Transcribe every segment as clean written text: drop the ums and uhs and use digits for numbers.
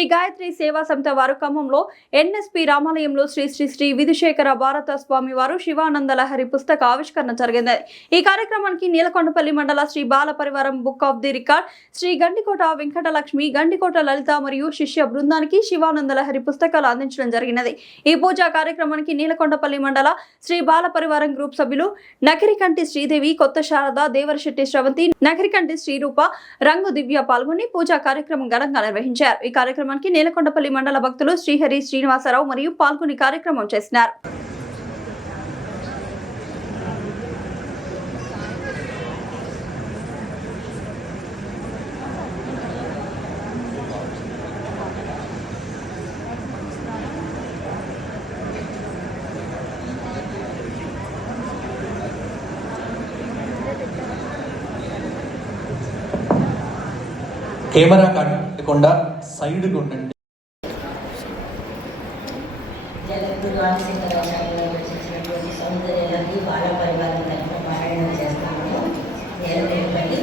శ్రీ గాయత్రి సేవా సమితి వారు ఖమ్మంలో ఎన్ఎస్పి రామాలయంలో శ్రీ శ్రీ శ్రీ విధుశేఖర భారత స్వామి వారు శివానంద లహరి పుస్తక ఆవిష్కరణ జరిగింది. ఈ కార్యక్రమానికి నీలకొండపల్లి మండల శ్రీ బాల పరివారం book of the record Sri Gandikota Venkatalakshmi, Gandikota Lalitha మరియు శిష్య బృందానికి శివానంద లహరి పుస్తకాలు అందించడం జరిగినది. ఈ పూజా కార్యక్రమానికి నీలకొండపల్లి మండల శ్రీ బాల పరివారం గ్రూప్ సభ్యులు నకిరికంటి శ్రీదేవి, కొత్త శారద, దేవరశెట్టి శ్రవంతి, నకిరికంటి శ్రీరూప, రంగు దివ్య పాల్గొని పూజా కార్యక్రమం ఘనంగా నిర్వహించారు. ఈ కార్యక్రమానికి నీలకొండపల్లి మండల భక్తులు శ్రీహరి, శ్రీనివాసరావు మరియు పాల్గొని కార్యక్రమం చేసినారు. కెమెరా కట్టకుండా సైడ్కి ఉండండి. సౌందర్యాలకి బాల పరివారం తరఫున పారాయణం చేస్తాము. నేలపల్లి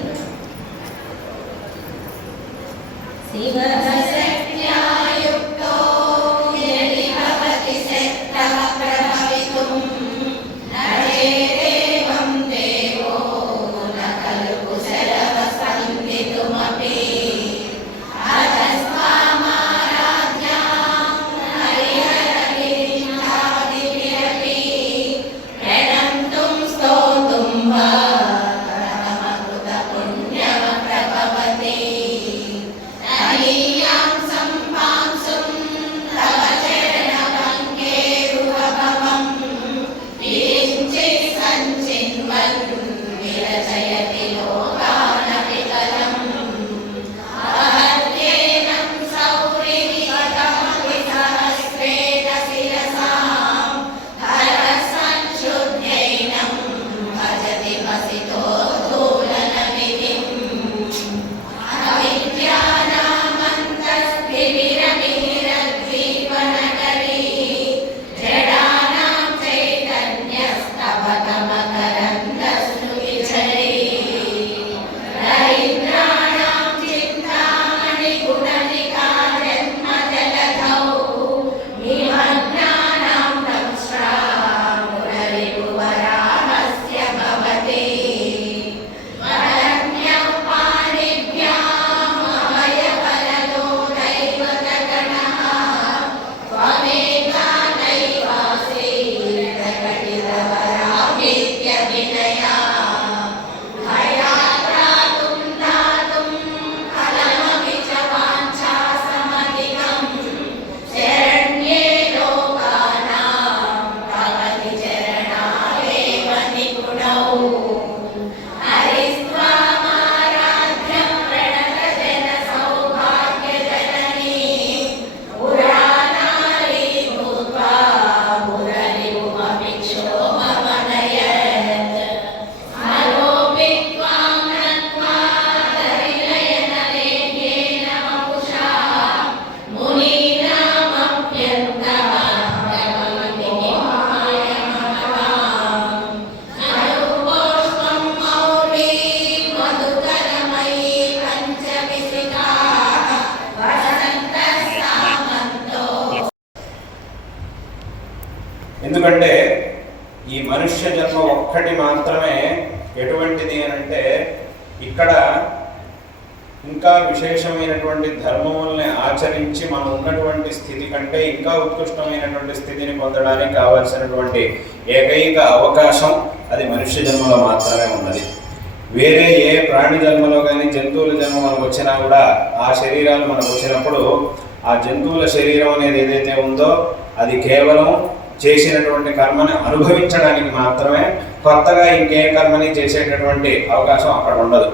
ఎందుకంటే ఈ మనుష్య జన్మ ఒక్కటి మాత్రమే ఎటువంటిది అని అంటే ఇక్కడ ఇంకా విశేషమైనటువంటి ధర్మముల్ని ఆచరించి మనం ఉన్నటువంటి స్థితి కంటే ఇంకా ఉత్కృష్టమైనటువంటి స్థితిని పొందడానికి కావలసినటువంటి ఏకైక అవకాశం అది మనుష్య జన్మలో మాత్రమే ఉన్నది. వేరే ఏ ప్రాణి జన్మలో కానీ జంతువుల జన్మ మనకు వచ్చినా కూడా ఆ శరీరాలు మనకు వచ్చినప్పుడు ఆ జంతువుల శరీరం అనేది ఏదైతే ఉందో అది కేవలం చేసినటువంటి కర్మని అనుభవించడానికి మాత్రమే, కొత్తగా ఇంకే కర్మని చేసేటటువంటి అవకాశం అక్కడ ఉండదు.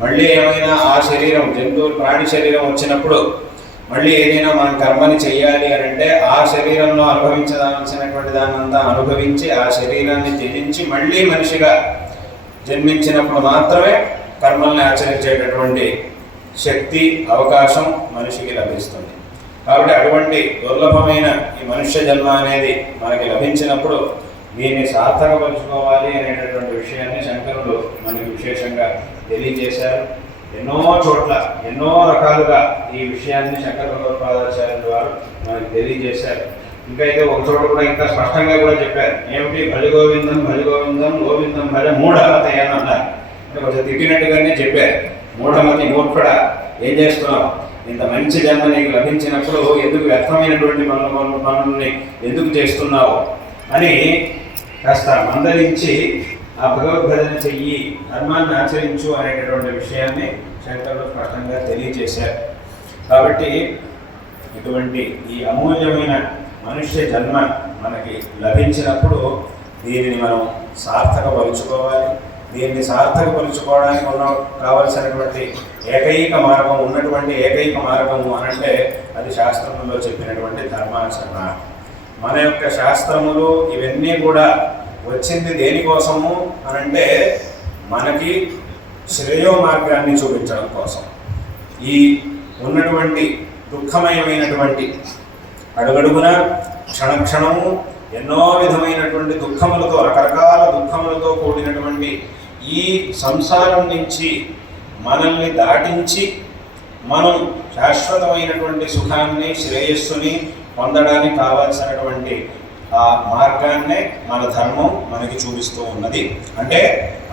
మళ్ళీ ఏమైనా ఆ శరీరం ప్రాణి శరీరం వచ్చినప్పుడు మళ్ళీ ఏదైనా మనం కర్మని చెయ్యాలి అని అంటే ఆ శరీరంలో అనుభవించవలసినటువంటి దాన్నంతా అనుభవించి ఆ శరీరాన్ని త్యజించి మళ్ళీ మనిషిగా జన్మించినప్పుడు మాత్రమే కర్మల్ని ఆచరించేటటువంటి శక్తి, అవకాశం మనిషికి లభిస్తుంది. కాబట్టి అటువంటి దుర్లభమైన ఈ మనుష్య జన్మ అనేది మనకి లభించినప్పుడు దీన్ని సార్థకపరుచుకోవాలి అనేటటువంటి విషయాన్ని శంకరులు మనకి విశేషంగా తెలియజేశారు. ఎన్నో చోట్ల ఎన్నో రకాలుగా ఈ విషయాన్ని శంకర భగవత్పాదాచార్యుల వారు మనకి తెలియజేశారు. ఇంకా అయితే ఒక చోట కూడా ఇంకా స్పష్టంగా కూడా చెప్పారు. ఏమిటి? భజ గోవిందం భజ గోవిందం గోవిందం భజ మూఢమతి అని అన్నారు. అంటే కొంచెం తిట్టినట్టుగానే చెప్పారు. మూఢమతి మూర్ఖుడా, ఏం చేస్తున్నావు? ఇంత మంచి జన్మ నీకు లభించినప్పుడు ఎందుకు వ్యర్థమైనటువంటి పనులని ఎందుకు చేస్తున్నావు అని కాస్త మందలించి ఆ భగవద్భజన చెయ్యి, ధర్మాన్ని ఆచరించు అనేటటువంటి విషయాన్ని శంకరులు స్పష్టంగా తెలియజేశారు. కాబట్టి ఇటువంటి ఈ అమూల్యమైన మనుష్య జన్మ మనకి లభించినప్పుడు దీనిని మనం సార్థకపరుచుకోవాలి. దీన్ని సార్థకపరుచుకోవడానికి కావలసినటువంటి ఏకైక మార్గం, ఉన్నటువంటి ఏకైక మార్గము అనంటే అది శాస్త్రములో చెప్పినటువంటి ధర్మాచరణ. మన యొక్క శాస్త్రములు ఇవన్నీ కూడా వచ్చింది దేనికోసము అనంటే మనకి శ్రేయో మార్గాన్ని చూపించడం కోసం. ఈ ఉన్నటువంటి దుఃఖమయమైనటువంటి అడుగడుగున క్షణక్షణము ఎన్నో విధమైనటువంటి దుఃఖములతో, రకరకాల దుఃఖములతో కూడినటువంటి ఈ సంసారం నుంచి మనల్ని దాటించి మనం శాశ్వతమైనటువంటి సుఖాన్ని, శ్రేయస్సుని పొందడానికి కావాల్సినటువంటి ఆ మార్గాన్నే మన ధర్మం మనకి చూపిస్తూ ఉన్నది. అంటే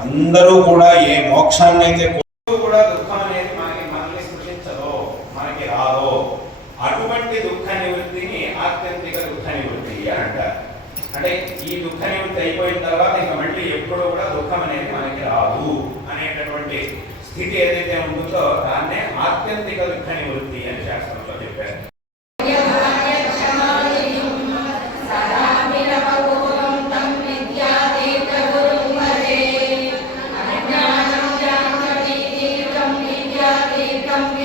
అందరూ కూడా ఏ మోక్షాన్ని అయితే కూడా దుఃఖం అనేది మనల్ని స్పృశించదో, మనకి రాదో, అటువంటి దుఃఖ నివృత్తిని ఆత్యంతిక దుఃఖ నివృత్తి అని అంటారు. అంటే ఈ దుఃఖ నివృత్తి అయిపోయిన తర్వాత ఇక మళ్ళీ ఎప్పుడూ కూడా దుఃఖం అనేది మనకి రాదు అనేటటువంటి స్థితి ఏదైతే ఉంటుందో దాన్నే ఆత్యంతిక దుఃఖ నివృత్తి అని శాస్త్రంలో చెప్పారు. Come